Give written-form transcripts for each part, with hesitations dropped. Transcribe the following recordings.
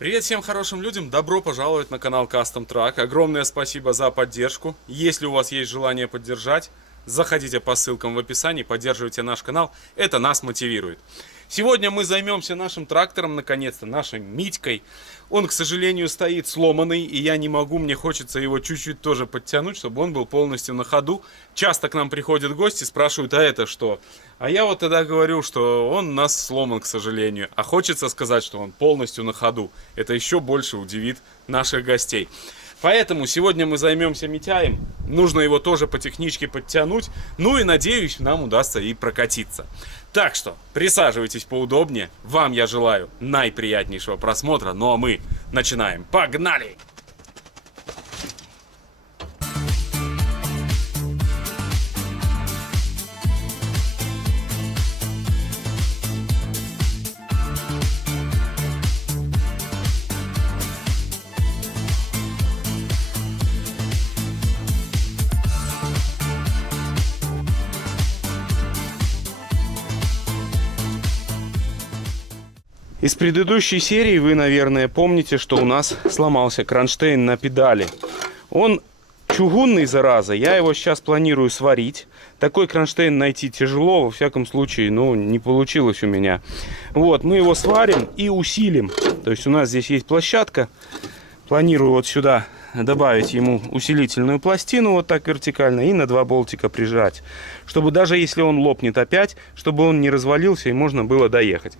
Привет всем хорошим людям, добро пожаловать на канал Custom Truck. Огромное спасибо за поддержку. Если у вас есть желание поддержать, заходите по ссылкам в описании, поддерживайте наш канал, это нас мотивирует. Сегодня мы займемся нашим трактором, наконец-то, нашим Митькой. Он, к сожалению, стоит сломанный, и я не могу, мне хочется его чуть-чуть тоже подтянуть, чтобы он был полностью на ходу. Часто к нам приходят гости, спрашивают, а это что? А я вот тогда говорю, что он у нас сломан, к сожалению. А хочется сказать, что он полностью на ходу. Это еще больше удивит наших гостей. Поэтому сегодня мы займемся Митяем. Нужно его тоже по техничке подтянуть. Ну и надеюсь, нам удастся и прокатиться. Так что присаживайтесь поудобнее. Вам я желаю наиприятнейшего просмотра. Ну а мы начинаем. Погнали! Из предыдущей серии вы, наверное, помните, что у нас сломался кронштейн на педали. Он чугунный, зараза, я его сейчас планирую сварить. Такой кронштейн найти тяжело, во всяком случае, ну, не получилось у меня. Вот, мы его сварим и усилим. То есть у нас здесь есть площадка. Планирую вот сюда добавить ему усилительную пластину, вот так вертикально, и на 2 болтика прижать. Чтобы даже если он лопнет опять, чтобы он не развалился и можно было доехать.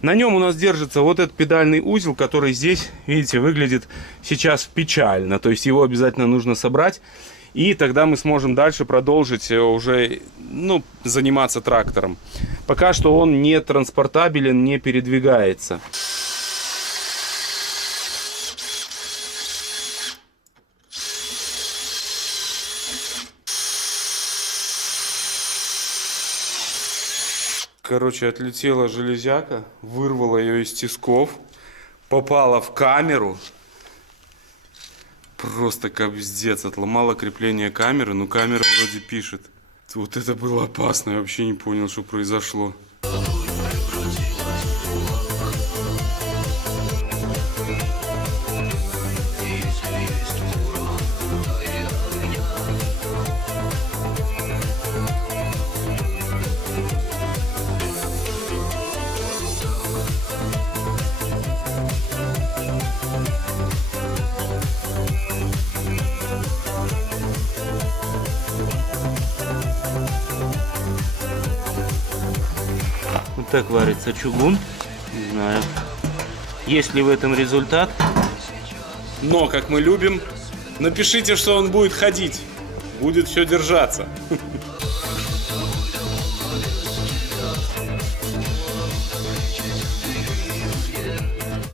На нем у нас держится вот этот педальный узел, который здесь, видите, выглядит сейчас печально. То есть его обязательно нужно собрать. И тогда мы сможем дальше продолжить уже, ну, заниматься трактором. Пока что он не транспортабелен, не передвигается. Короче, отлетела железяка, вырвала ее из тисков, попала в камеру. Просто капздец, отломала крепление камеры, но камера вроде пишет. Вот это было опасно, я вообще не понял, что произошло. Вот так варится чугун. Не знаю, есть ли в этом результат. Но, как мы любим, напишите, что он будет ходить. Будет все держаться.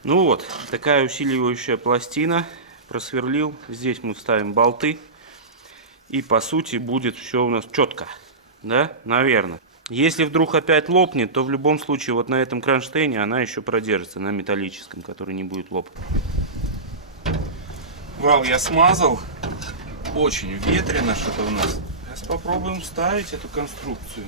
Ну вот, такая усиливающая пластина. Просверлил. Здесь мы вставим болты. И по сути будет все у нас четко. Да? Наверное. Если вдруг опять лопнет, то в любом случае вот на этом кронштейне она еще продержится, на металлическом, который не будет лопать. Вал я смазал. Очень ветрено что-то у нас. Сейчас попробуем вставить эту конструкцию.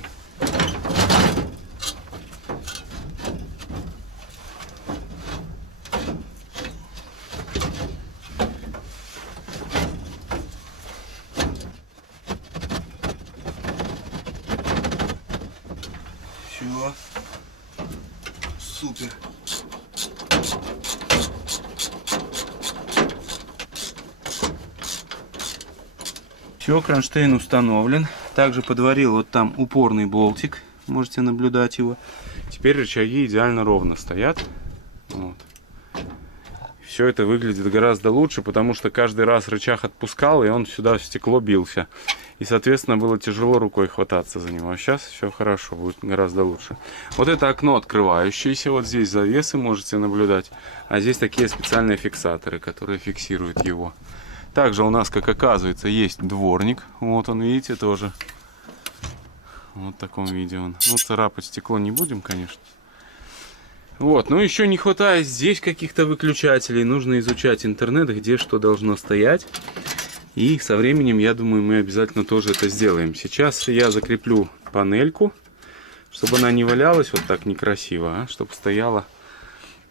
Все. Супер. Все, кронштейн установлен. Также подварил вот там упорный болтик. Можете наблюдать его. Теперь рычаги идеально ровно стоят. Вот. Все это выглядит гораздо лучше, потому что каждый раз рычаг отпускал, и он сюда в стекло бился. И, соответственно, было тяжело рукой хвататься за него. А сейчас все хорошо, будет гораздо лучше. Вот это окно открывающееся. Вот здесь завесы можете наблюдать. А здесь такие специальные фиксаторы, которые фиксируют его. Также у нас, как оказывается, есть дворник. Вот он, видите, тоже. Вот в таком виде он. Ну, царапать стекло не будем, конечно. Вот, но еще не хватает здесь каких-то выключателей. Нужно изучать интернет, где что должно стоять. И со временем, я думаю, мы обязательно тоже это сделаем. Сейчас я закреплю панельку, чтобы она не валялась вот так некрасиво, а чтобы стояла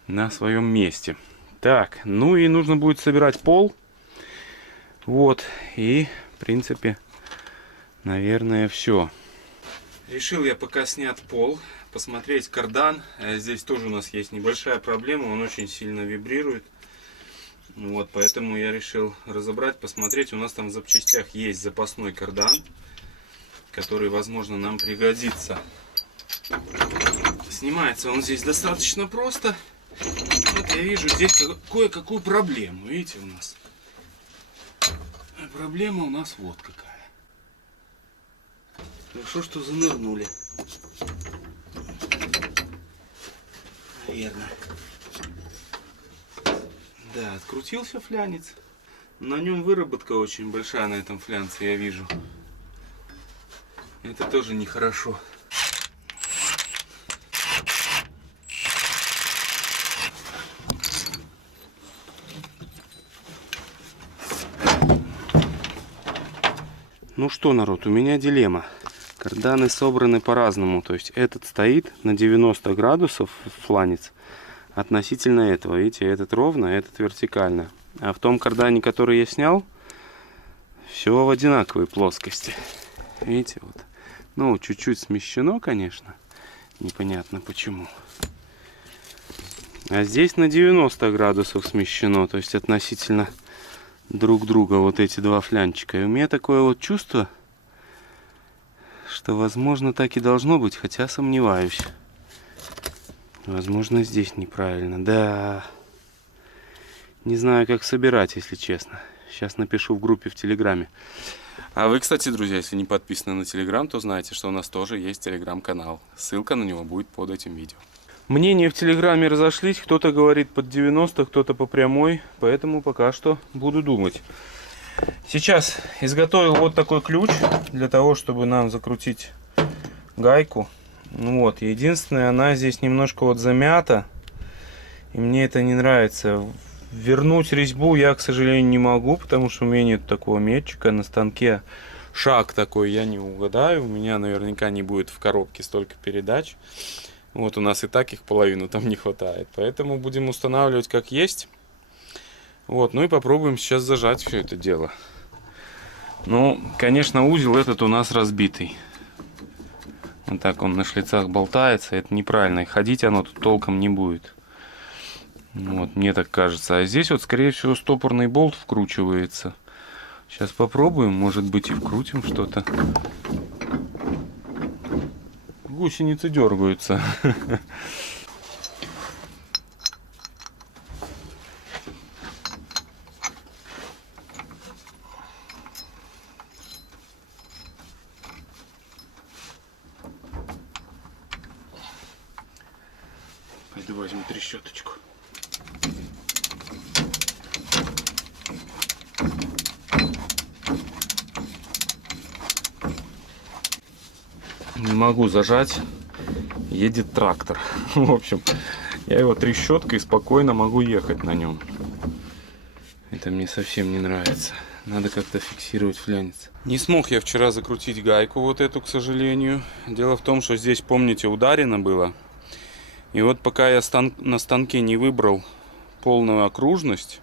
на своем месте. Так, ну и нужно будет собирать пол. Вот, и в принципе, наверное, все. Решил я пока снять пол, посмотреть кардан. Здесь тоже у нас есть небольшая проблема, он очень сильно вибрирует. Вот, поэтому я решил разобрать, посмотреть. У нас там в запчастях есть запасной кардан, который, возможно, нам пригодится. Снимается он здесь достаточно просто. Вот я вижу здесь кое-какую проблему. Видите, у нас проблема у нас вот какая. Хорошо, что занырнули. Наверное. Да, открутился флянец. На нем выработка очень большая на этом флянце, я вижу. Это тоже нехорошо. Ну что, народ, у меня дилемма. Карданы собраны по-разному. То есть этот стоит на 90 градусов фланец относительно этого. Видите, этот ровно, этот вертикально. А в том кардане, который я снял, все в одинаковой плоскости. Видите, вот. Ну, чуть-чуть смещено, конечно. Непонятно почему. А здесь на 90 градусов смещено. То есть относительно друг друга вот эти два флянчика. И у меня такое вот чувство, что возможно так и должно быть, хотя сомневаюсь. Возможно, здесь неправильно. Да. Не знаю, как собирать, если честно. Сейчас напишу в группе в Телеграме. А вы, кстати, друзья, если не подписаны на Телеграм, то знаете, что у нас тоже есть Телеграм-канал. Ссылка на него будет под этим видео. Мнения в Телеграме разошлись. Кто-то говорит под 90, кто-то по прямой. Поэтому пока что буду думать. Сейчас изготовил вот такой ключ для того, чтобы нам закрутить гайку. Вот, единственное, она здесь немножко вот замята, и мне это не нравится. Вернуть резьбу я, к сожалению, не могу, потому что у меня нет такого метчика на станке. Шаг такой я не угадаю, у меня наверняка не будет в коробке столько передач. Вот у нас и так их половину там не хватает, поэтому будем устанавливать как есть. Вот, ну и попробуем сейчас зажать все это дело. Ну, конечно, узел этот у нас разбитый. Вот так он на шлицах болтается, это неправильно. И ходить оно тут толком не будет. Вот, мне так кажется. А здесь вот, скорее всего, стопорный болт вкручивается. Сейчас попробуем, может быть, и вкрутим что-то. Гусеницы дергаются. Пойду возьму трещоточку. Не могу зажать. Едет трактор. В общем, я его трещоткой спокойно могу ехать на нем. Это мне совсем не нравится. Надо как-то фиксировать флянец. Не смог я вчера закрутить гайку вот эту, к сожалению. Дело в том, что здесь, помните, ударено было. И вот пока я на станке не выбрал полную окружность,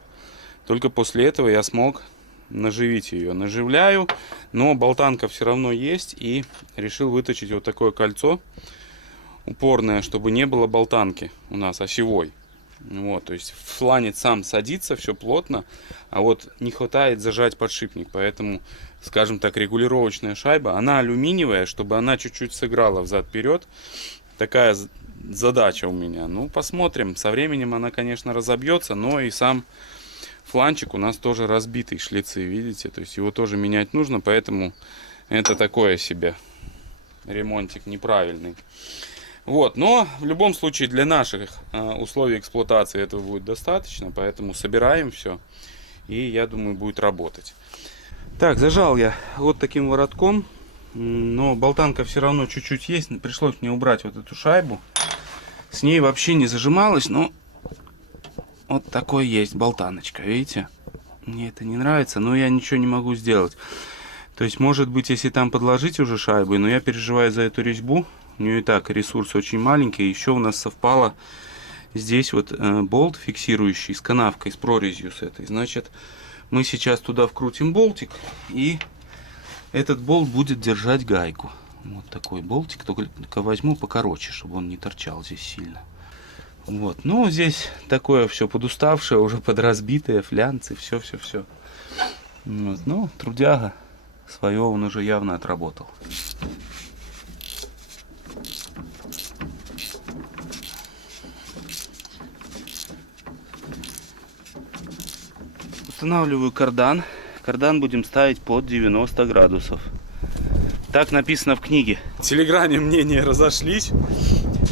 только после этого я смог наживить ее. Наживляю, но болтанка все равно есть, и решил выточить вот такое кольцо упорное, чтобы не было болтанки у нас осевой. Вот, то есть фланец сам садится, все плотно, а вот не хватает зажать подшипник, поэтому, скажем так, регулировочная шайба, она алюминиевая, чтобы она чуть-чуть сыграла взад-вперед. Такая задача у меня. Ну, посмотрим. Со временем она, конечно, разобьется, но и сам фланчик у нас тоже разбитый, шлицы, видите? То есть его тоже менять нужно, поэтому это такое себе ремонтик неправильный. Вот, но в любом случае для наших условий эксплуатации этого будет достаточно, поэтому собираем все, и я думаю, будет работать. Так, зажал я вот таким воротком, но болтанка все равно чуть-чуть есть, пришлось мне убрать вот эту шайбу. С ней вообще не зажималась, но вот такой есть болтаночка, видите? Мне это не нравится, но я ничего не могу сделать. То есть, может быть, если там подложить уже шайбы, но я переживаю за эту резьбу. У нее и так ресурс очень маленький. Еще у нас совпало здесь вот болт фиксирующий с канавкой, с прорезью с этой. Значит, мы сейчас туда вкрутим болтик, и этот болт будет держать гайку. Вот такой болтик, только возьму покороче, чтобы он не торчал здесь сильно. Вот, ну здесь такое все подуставшее, уже подразбитое, флянцы, все. Вот, ну, трудяга, свое он уже явно отработал. Устанавливаю кардан. Кардан будем ставить под 90 градусов. Так написано в книге. В Телеграме мнения разошлись.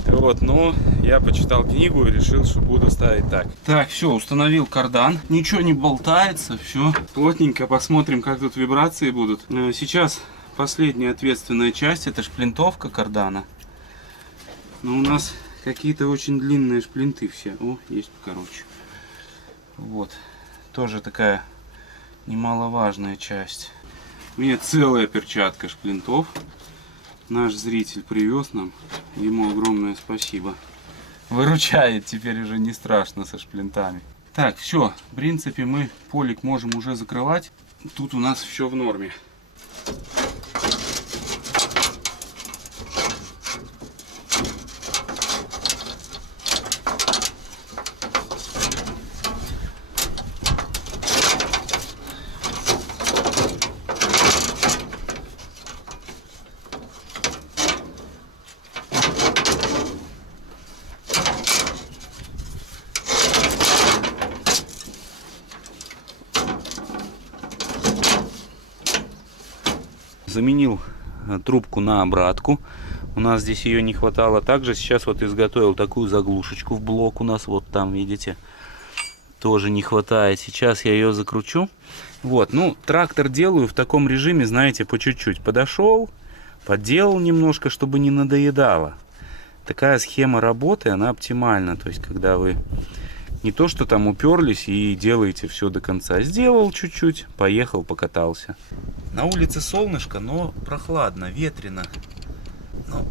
Вот, но я почитал книгу и решил, что буду ставить так. Так, все, установил кардан. Ничего не болтается, все. Плотненько посмотрим, как тут вибрации будут. Сейчас последняя ответственная часть, это шплинтовка кардана. Но у нас какие-то очень длинные шплинты все. О, есть покороче. Вот, тоже такая немаловажная часть. У меня целая перчатка шплинтов. Наш зритель привез нам. Ему огромное спасибо. Выручает, теперь уже не страшно со шплинтами. Так, все. В принципе, мы полик можем уже закрывать. Тут у нас все в норме. Заменил трубку на обратку. У нас здесь ее не хватало. Также сейчас вот изготовил такую заглушечку в блок у нас. Вот там, видите, тоже не хватает. Сейчас я ее закручу. Вот, ну, трактор делаю в таком режиме, знаете, по чуть-чуть. Подошел, подделал немножко, чтобы не надоедало. Такая схема работы, она оптимальна. То есть, когда вы не то, что там уперлись и делаете все до конца. Сделал чуть-чуть, поехал, покатался. На улице солнышко, но прохладно, ветрено. Ну,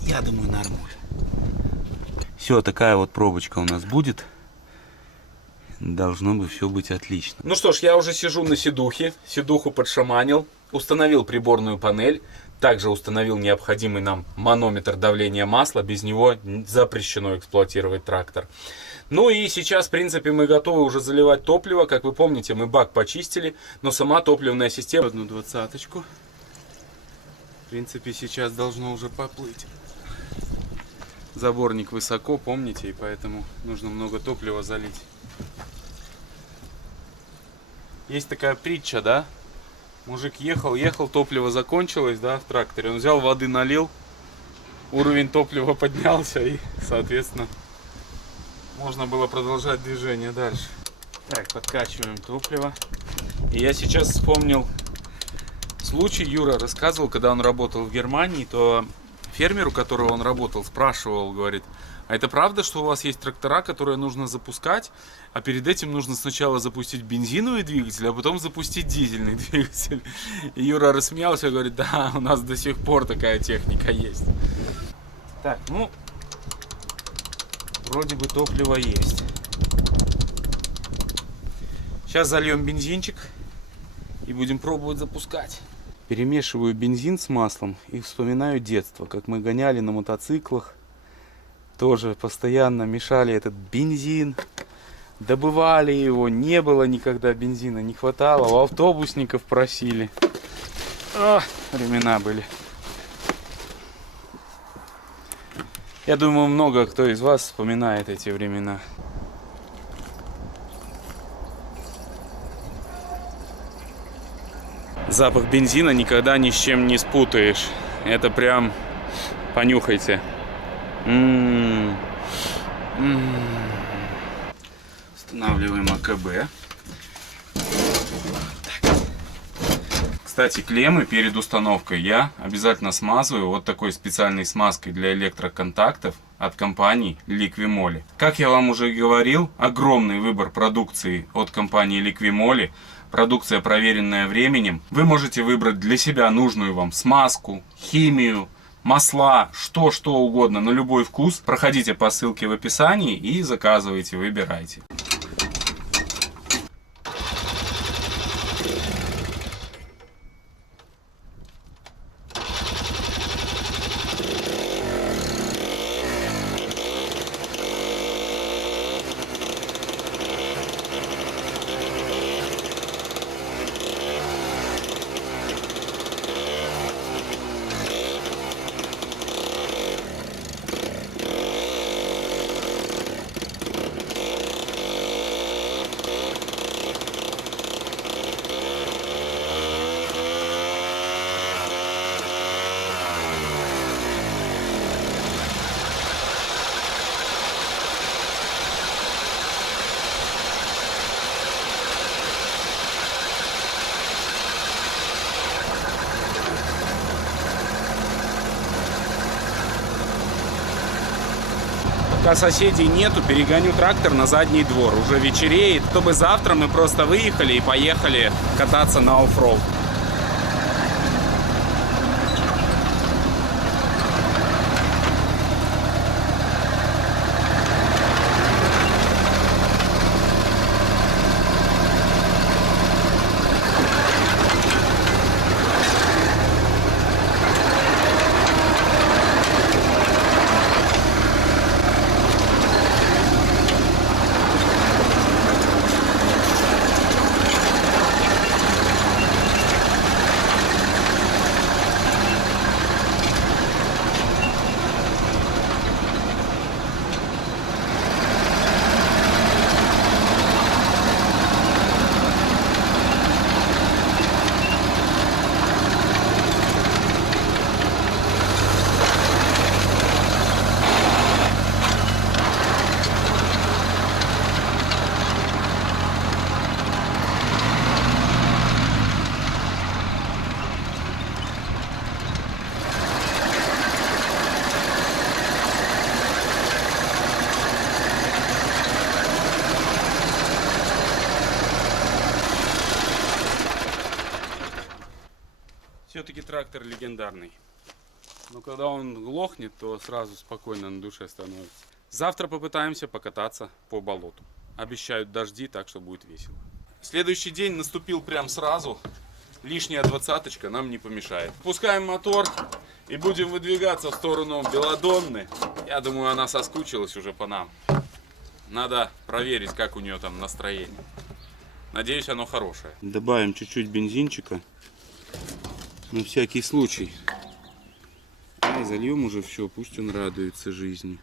я думаю, нормально. Все, такая вот пробочка у нас будет. Должно бы все быть отлично. Ну что ж, я уже сижу на сидухе. Сидуху подшаманил. Установил приборную панель. Также установил необходимый нам манометр давления масла. Без него запрещено эксплуатировать трактор. Ну и сейчас, в принципе, мы готовы уже заливать топливо. Как вы помните, мы бак почистили, но сама топливная система... Одну двадцаточку. В принципе, сейчас должно уже поплыть. Заборник высоко, помните, и поэтому нужно много топлива залить. Есть такая притча, да? Мужик ехал, топливо закончилось, да, в тракторе. Он взял воды, налил, уровень топлива поднялся и, соответственно, можно было продолжать движение дальше. Так, подкачиваем топливо. И я сейчас вспомнил случай, Юра рассказывал, когда он работал в Германии, то фермер, у которого он работал, спрашивал, говорит: а это правда, что у вас есть трактора, которые нужно запускать, а перед этим нужно сначала запустить бензиновый двигатель, а потом запустить дизельный двигатель? И Юра рассмеялся, говорит: да, у нас до сих пор такая техника есть. Так, ну, вроде бы топливо есть. Сейчас зальем бензинчик и будем пробовать запускать. Перемешиваю бензин с маслом и вспоминаю детство, как мы гоняли на мотоциклах. Тоже постоянно мешали этот бензин, добывали его, не было никогда бензина, не хватало, у автобусников просили. Времена были. Я думаю, много кто из вас вспоминает эти времена. Запах бензина никогда ни с чем не спутаешь. Это прям, понюхайте. Устанавливаем АКБ. Кстати, клеммы перед установкой я обязательно смазываю вот такой специальной смазкой для электроконтактов от компании Liqui-Moly. Как я вам уже говорил, огромный выбор продукции от компании Liqui-Moly. Продукция, проверенная временем. Вы можете выбрать для себя нужную вам смазку, химию, масла, что угодно, на любой вкус. Проходите по ссылке в описании и заказывайте, выбирайте. Пока соседей нету, перегоню трактор на задний двор. Уже вечереет, чтобы завтра мы просто выехали и поехали кататься на оффроуд. Все-таки трактор легендарный. Но когда он глохнет, то сразу спокойно на душе становится. Завтра попытаемся покататься по болоту. Обещают дожди, так что будет весело. Следующий день наступил прям сразу. Лишняя двадцаточка нам не помешает. Пускаем мотор и будем выдвигаться в сторону Беладонны. Я думаю, она соскучилась уже по нам. Надо проверить, как у нее там настроение. Надеюсь, оно хорошее. Добавим чуть-чуть бензинчика. На всякий случай. И зальем уже все, пусть он радуется жизни.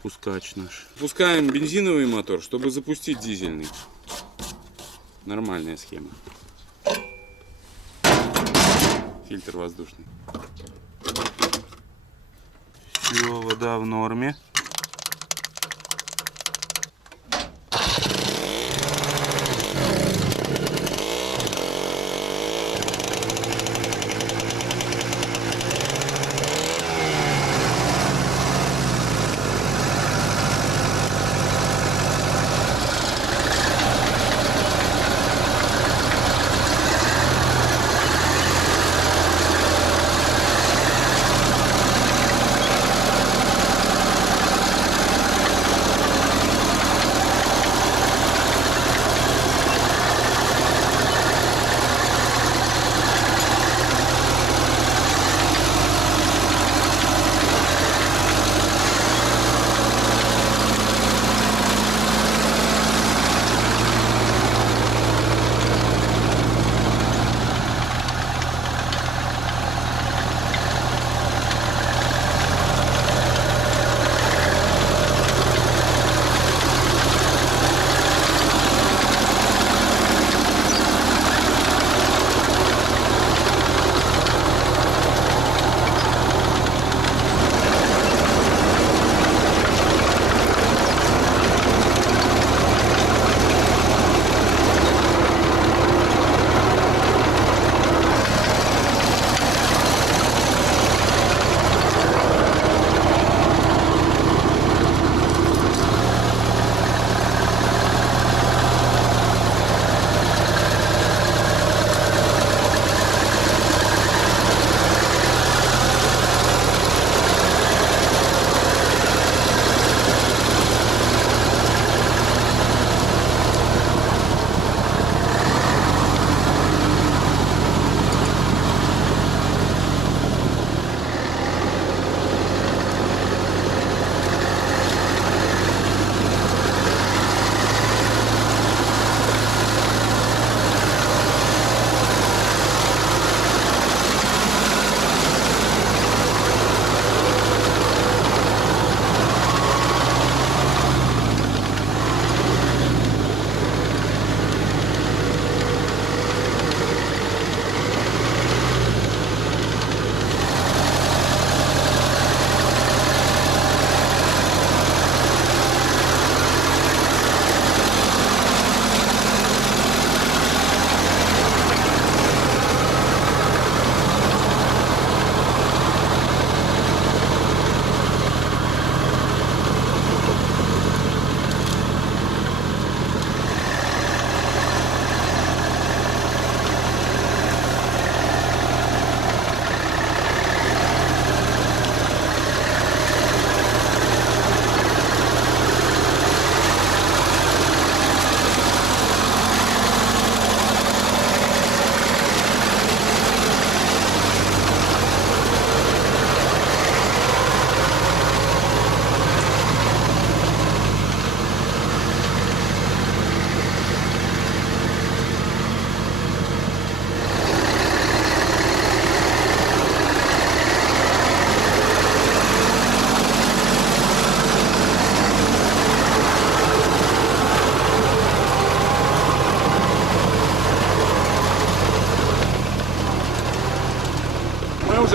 Пускач наш. Пускаем бензиновый мотор, чтобы запустить дизельный. Нормальная схема. Фильтр воздушный. Все, вода в норме.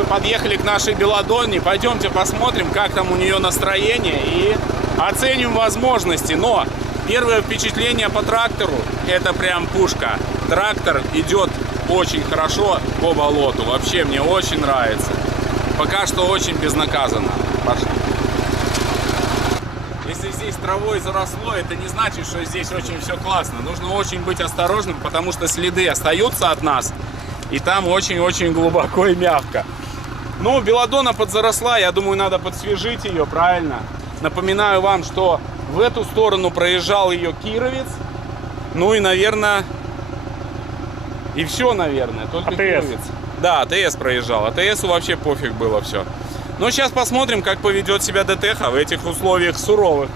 подъехали к нашей Беладонне. Пойдемте посмотрим, как там у нее настроение и оценим возможности. Но первое впечатление по трактору — это прям пушка. Трактор идет очень хорошо по болоту. Вообще мне очень нравится. Пока что очень безнаказанно. Пошли. Если здесь травой заросло, это не значит, что здесь очень все классно. Нужно очень быть осторожным, потому что следы остаются от нас. И там очень-очень глубоко и мягко. Ну, Беладонна подзаросла, я думаю, надо подсвежить ее, правильно? Напоминаю вам, что в эту сторону проезжал ее Кировец. Ну и, наверное, и все, наверное, только Кировец. Да, АТС проезжал. АТСу вообще пофиг было все. Ну, сейчас посмотрим, как поведет себя ДТХ в этих условиях суровых.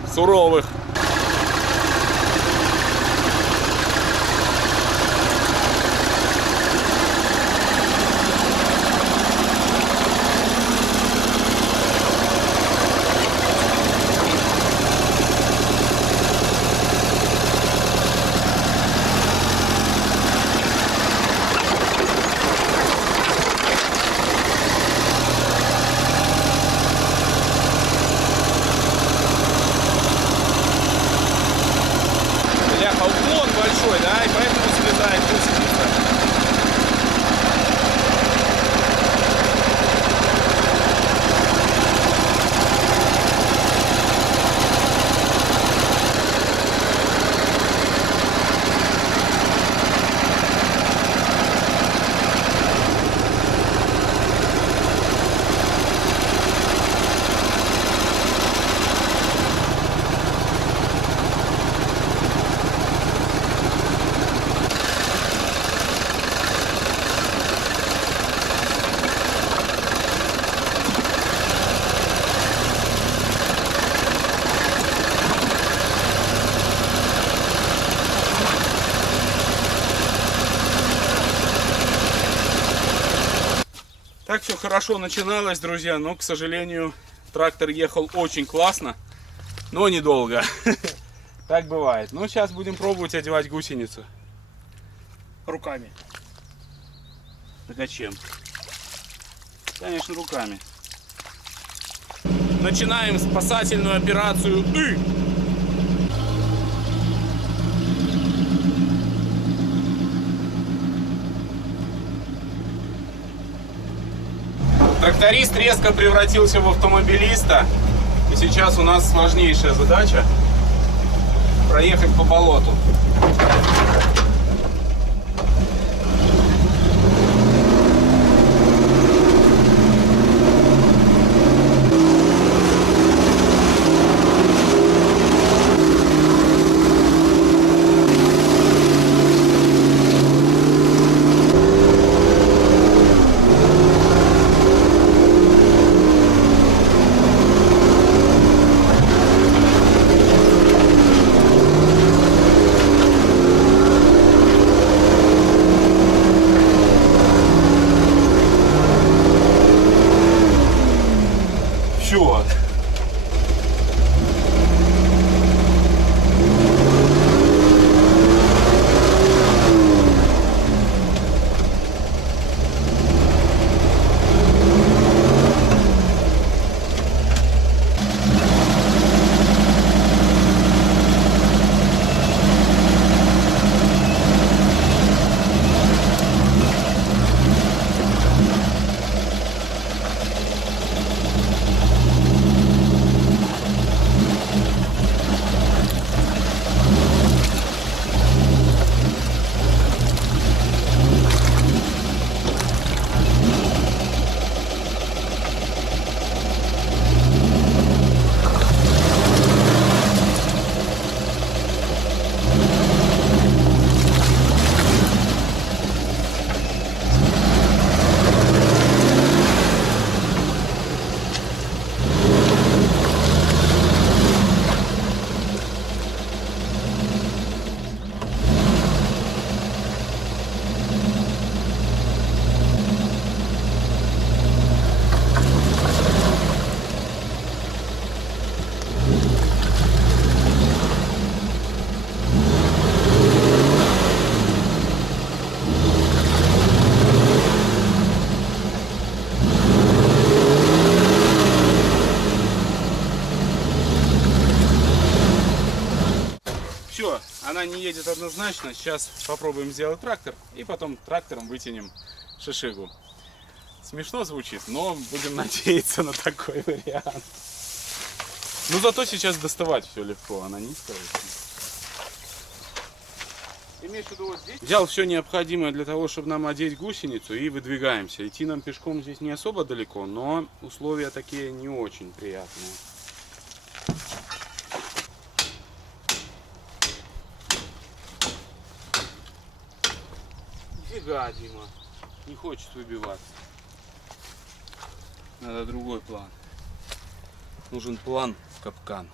Уклон большой, да, и поэтому слезает гусеница. Так все хорошо начиналось, друзья, но, к сожалению, трактор ехал очень классно, но недолго. Так бывает. Ну, сейчас будем пробовать одевать гусеницу. Руками. Так а чем? Конечно, руками. Начинаем спасательную операцию. Тракторист резко превратился в автомобилиста. И сейчас у нас сложнейшая задача проехать по болоту. не едет однозначно. Сейчас попробуем сделать трактор и потом трактором вытянем шишигу. Смешно звучит, но будем надеяться на такой вариант. Ну зато сейчас доставать все легко, она низкая. Имеешь в виду вот здесь? Взял все необходимое для того, чтобы нам одеть гусеницу, и выдвигаемся. Идти нам пешком здесь не особо далеко, но условия такие не очень приятные. Нифига, Дима, не хочет выбиваться. Надо другой план. Нужен план капкан.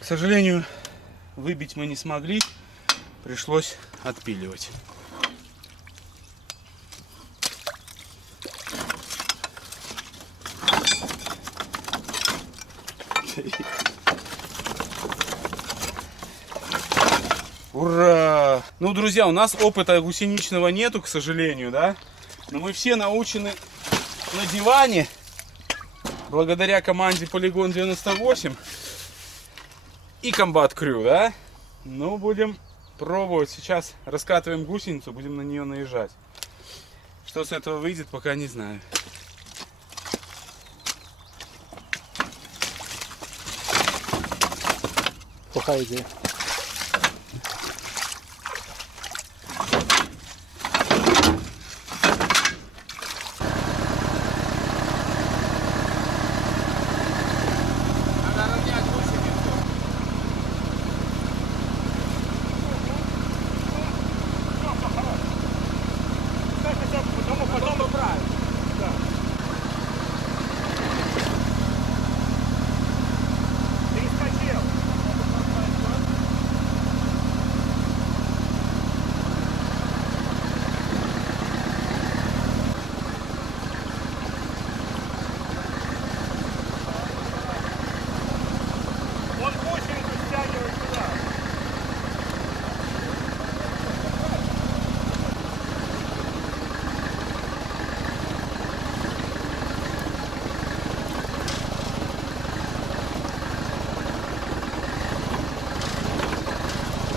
К сожалению, выбить мы не смогли, пришлось отпиливать. Ура! Ну, друзья, у нас опыта гусеничного нету, к сожалению, да? Но мы все научены на диване, благодаря команде Полигон 98 и Комбат Крю, да? Ну, будем пробовать. Сейчас раскатываем гусеницу, будем на нее наезжать. Что с этого выйдет, пока не знаю. Плохая идея. Надо равнять гусеницу. Потом поправить. Перескочил. Он гусеницу стягивает сюда.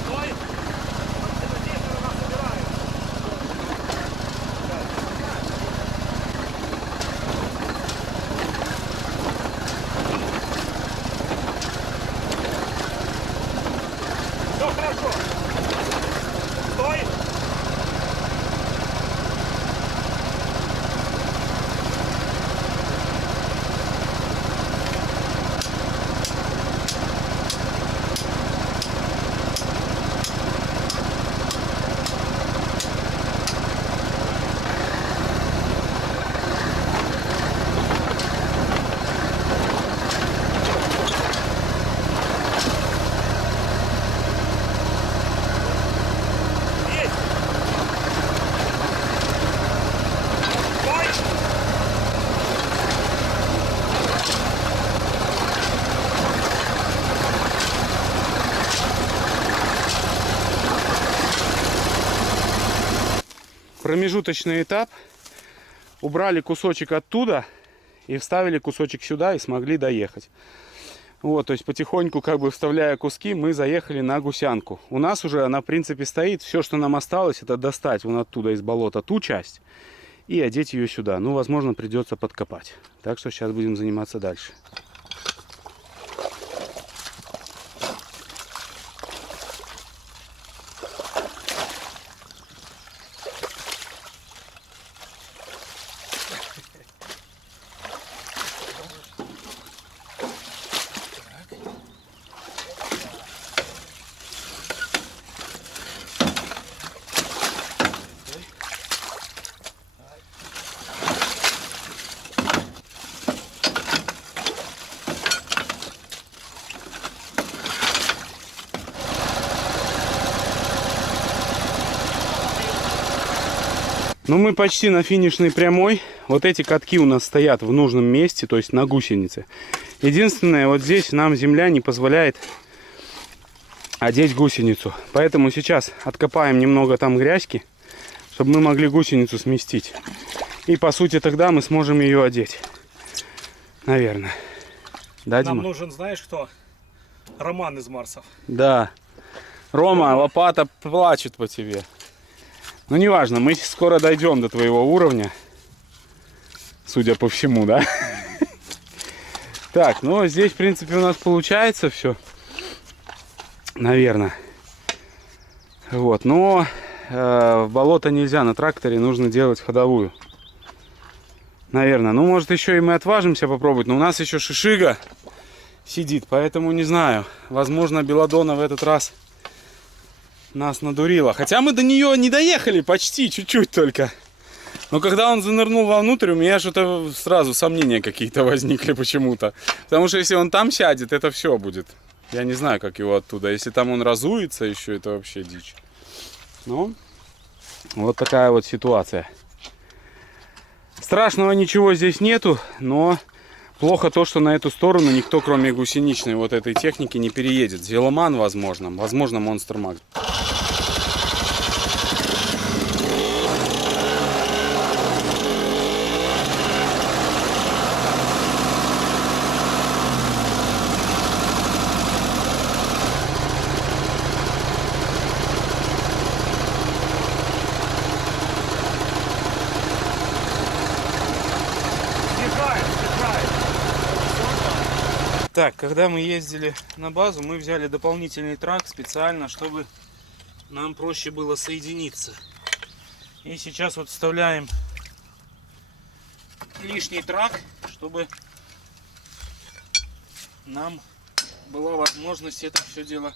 Стой! Вот здесь она собирает. Все хорошо. Стой! Есть! Стой! Промежуточный этап. Убрали кусочек оттуда и вставили кусочек сюда и смогли доехать. Вот, то есть потихоньку, как бы вставляя куски, мы заехали на гусянку. У нас уже она, в принципе, стоит. Все, что нам осталось, это достать вон оттуда из болота ту часть и одеть ее сюда. Ну, возможно, придется подкопать. Так что сейчас будем заниматься дальше. Ну, мы почти на финишной прямой. Вот эти катки у нас стоят в нужном месте, то есть на гусенице. Единственное, вот здесь нам земля не позволяет одеть гусеницу. Поэтому сейчас откопаем немного там грязьки, чтобы мы могли гусеницу сместить. И по сути тогда мы сможем ее одеть. Наверное. Да, Дима? Нам нужен, знаешь кто? Роман из Марсов. Да. Рома, лопата плачет по тебе. Ну, неважно, мы скоро дойдем до твоего уровня. Судя по всему, да? Так, ну, здесь, в принципе, у нас получается все. Наверное. Вот, но в болото нельзя на тракторе, нужно делать ходовую. Наверное. Ну, может, еще и мы отважимся попробовать, но у нас еще шишига сидит, поэтому не знаю. Возможно, Белладонна в этот раз нас надурила. Хотя мы до нее не доехали почти, чуть-чуть только. Но когда он занырнул вовнутрь, у меня что-то сразу сомнения какие-то возникли почему-то. Потому что если он там сядет, это все будет. Я не знаю, как его оттуда. Если там он разуется еще, это вообще дичь. Ну, вот такая вот ситуация. Страшного ничего здесь нету, но плохо то, что на эту сторону никто, кроме гусеничной вот этой техники, не переедет. Веломан, возможно, Monster Max. Так, когда мы ездили на базу, мы взяли дополнительный трак специально, чтобы нам проще было соединиться. И сейчас вот вставляем лишний трак, чтобы нам была возможность это все дело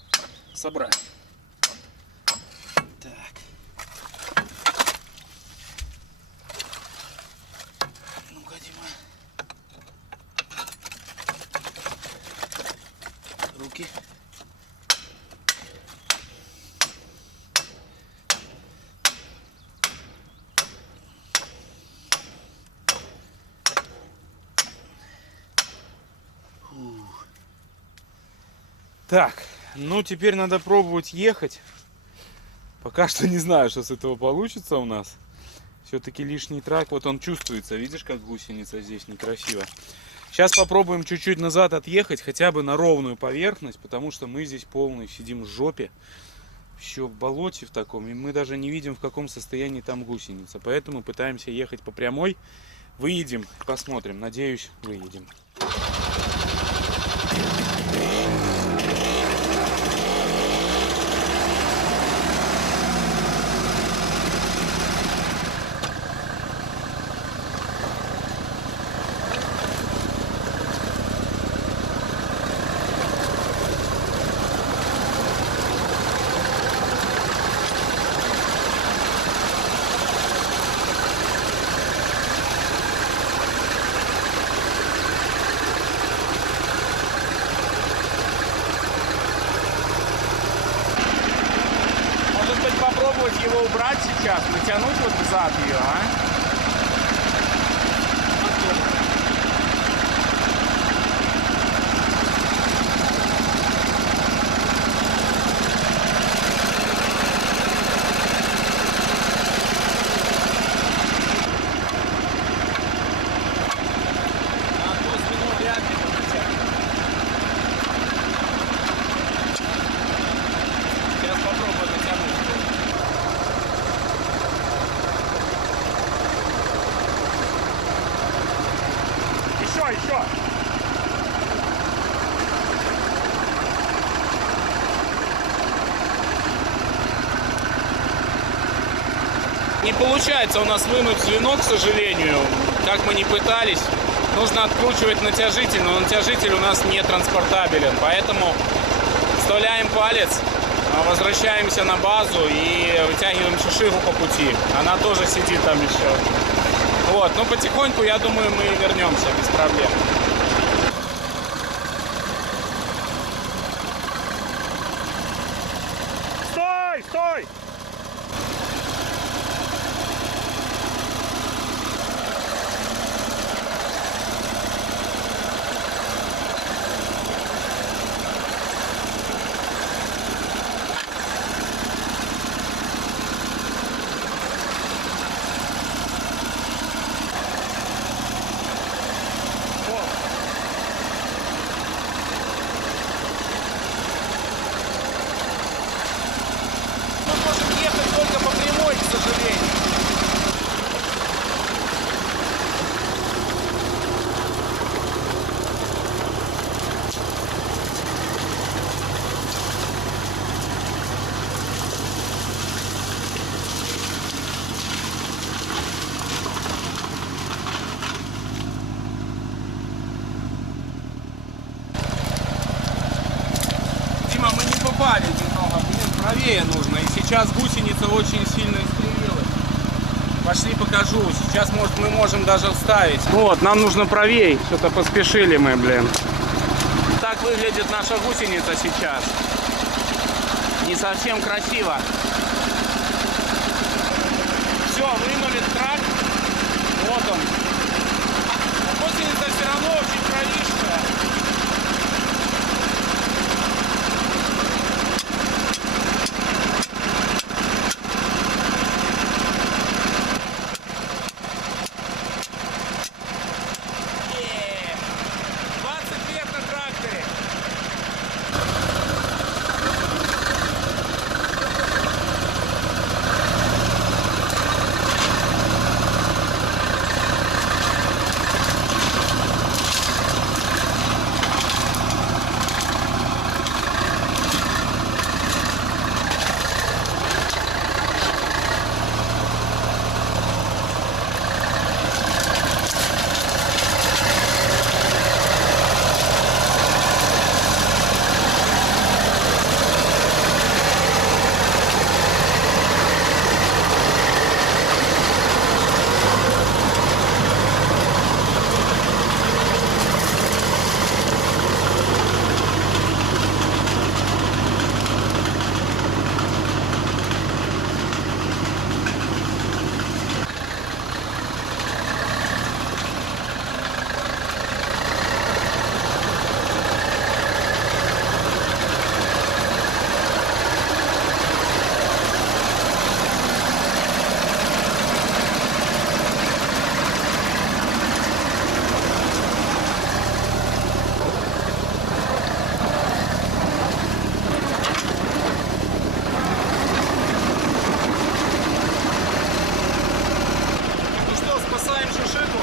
собрать. Так. Ну-ка, Дима. Руки. Так, ну теперь надо пробовать ехать. Пока что не знаю, что с этого получится у нас. Все-таки лишний трак, вот он чувствуется, видишь, как гусеница здесь некрасиво. Сейчас попробуем чуть-чуть назад отъехать, хотя бы на ровную поверхность, потому что мы здесь полный сидим в жопе, еще в болоте в таком, и мы даже не видим, в каком состоянии там гусеница. Поэтому пытаемся ехать по прямой. Выедем, посмотрим, надеюсь, выедем. Попробовать его убрать сейчас, натянуть вот взад ее, а? Еще. Не получается у нас вынуть звено, к сожалению. Как мы ни пытались, нужно откручивать натяжитель, но натяжитель у нас не транспортабелен. Поэтому вставляем палец, возвращаемся на базу и вытягиваем шишигу по пути. Она тоже сидит там еще. Вот, но потихоньку, я думаю, мы вернемся без проблем. Стой! правее нужно. И сейчас гусеница очень сильно искривилась. Пошли покажу. Сейчас, может, мы можем даже вставить. Вот, нам нужно правее. Что-то поспешили мы, блин. Так выглядит наша гусеница сейчас. Не совсем красиво. Все, вынули трак. Вот он. Но гусеница все равно очень провисшая. Е-е-е. 20 лет на тракторе. Ну что, спасаем шишику.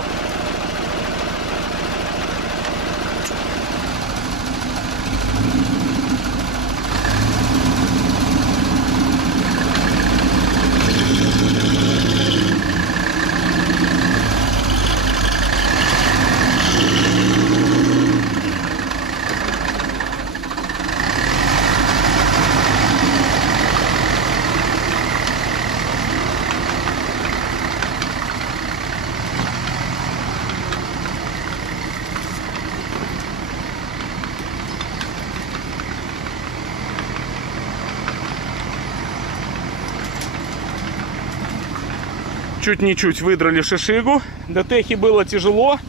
Чуть-ничуть выдрали шишигу. До техи было тяжело,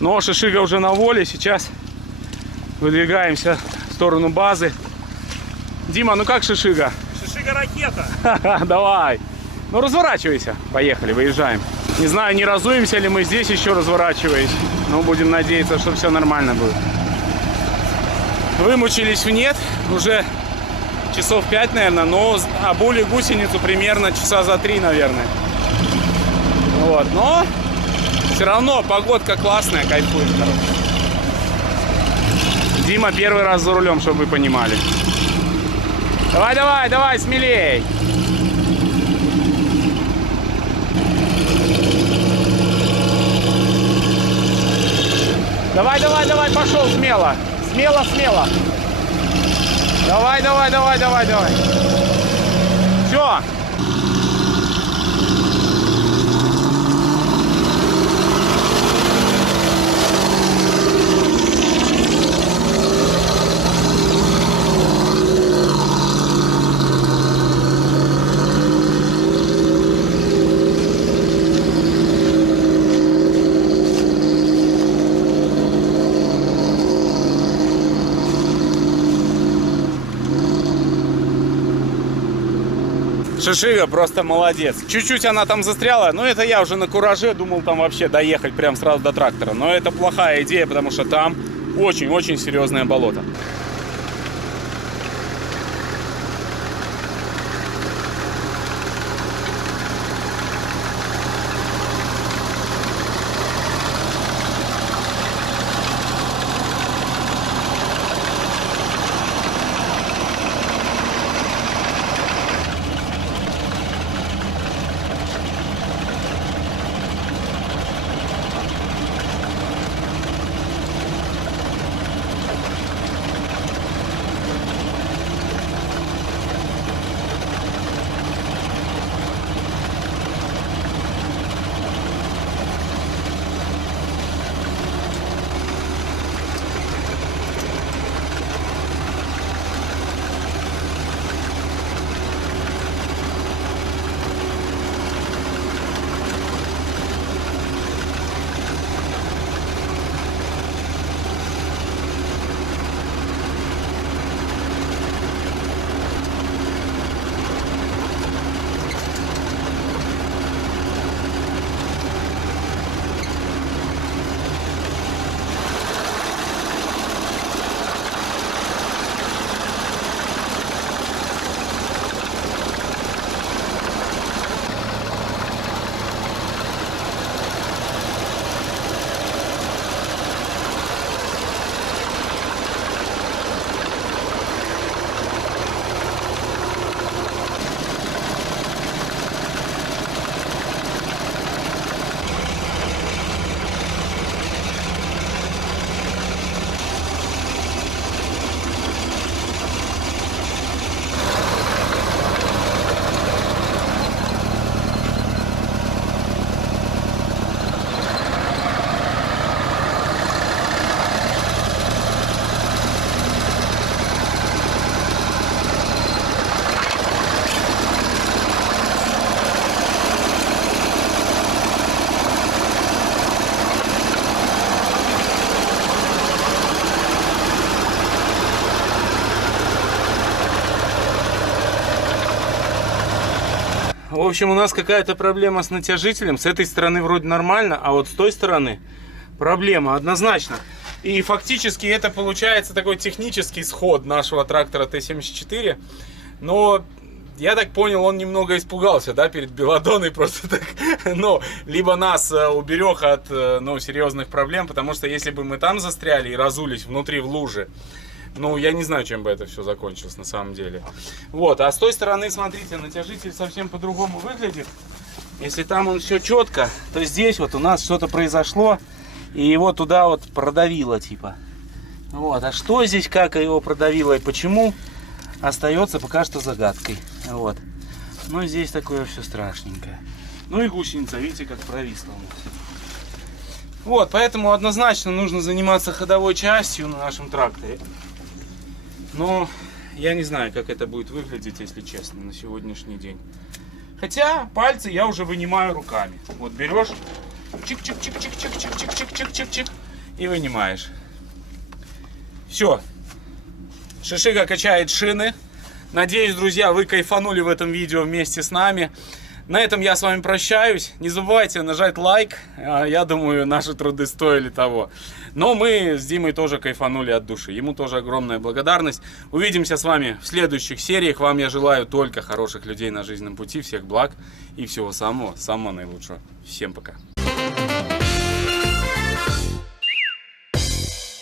но шишига уже на воле. Сейчас выдвигаемся в сторону базы. Дима, ну как шишига? Шишига ракета. Ха-ха, давай. Ну разворачивайся. Поехали, выезжаем. Не знаю, не разуемся ли мы здесь еще, разворачиваясь. Но будем надеяться, что все нормально будет. Вымучились в нет. Уже часов 5, наверное. Но обули гусеницу примерно часа за 3, наверное. Вот, но все равно погодка классная, кайфует, короче. Дима первый раз за рулем, чтобы вы понимали. Давай, давай, давай, смелей. Давай, давай, давай, пошел смело. Смело, смело. Давай, давай, давай, давай, давай. Все. Шишига просто молодец. Чуть-чуть она там застряла, но это я уже на кураже думал там вообще доехать прям сразу до трактора. Но это плохая идея, потому что там очень-очень серьезное болото. В общем, у нас какая-то проблема с натяжителем. С этой стороны вроде нормально, а вот с той стороны проблема однозначно. И фактически это получается такой технический сход нашего трактора Т-74. Но я так понял, он немного испугался, да, перед Белладонной просто так. Но либо нас уберег от серьезных проблем, потому что если бы мы там застряли и разулись внутри в луже, ну, я не знаю, чем бы это все закончилось на самом деле. Вот, а с той стороны, смотрите, натяжитель совсем по-другому выглядит. Если там он все четко, то здесь вот у нас что-то произошло, и его туда вот продавило, типа. Вот, а что здесь, как его продавило и почему, остается пока что загадкой. Вот. Ну, здесь такое все страшненькое. Ну и гусеница, видите, как провисла у нас. Вот, поэтому однозначно нужно заниматься ходовой частью на нашем тракторе. Но я не знаю, как это будет выглядеть, если честно, на сегодняшний день. Хотя пальцы я уже вынимаю руками. Вот берешь, чик-чик-чик-чик-чик-чик-чик-чик-чик-чик и вынимаешь. Все. Шишига качает шины. Надеюсь, друзья, вы кайфанули в этом видео вместе с нами. На этом я с вами прощаюсь. Не забывайте нажать лайк. Я думаю, наши труды стоили того. Но мы с Димой тоже кайфанули от души. Ему тоже огромная благодарность. Увидимся с вами в следующих сериях. Вам я желаю только хороших людей на жизненном пути. Всех благ и всего самого наилучшего. Всем пока.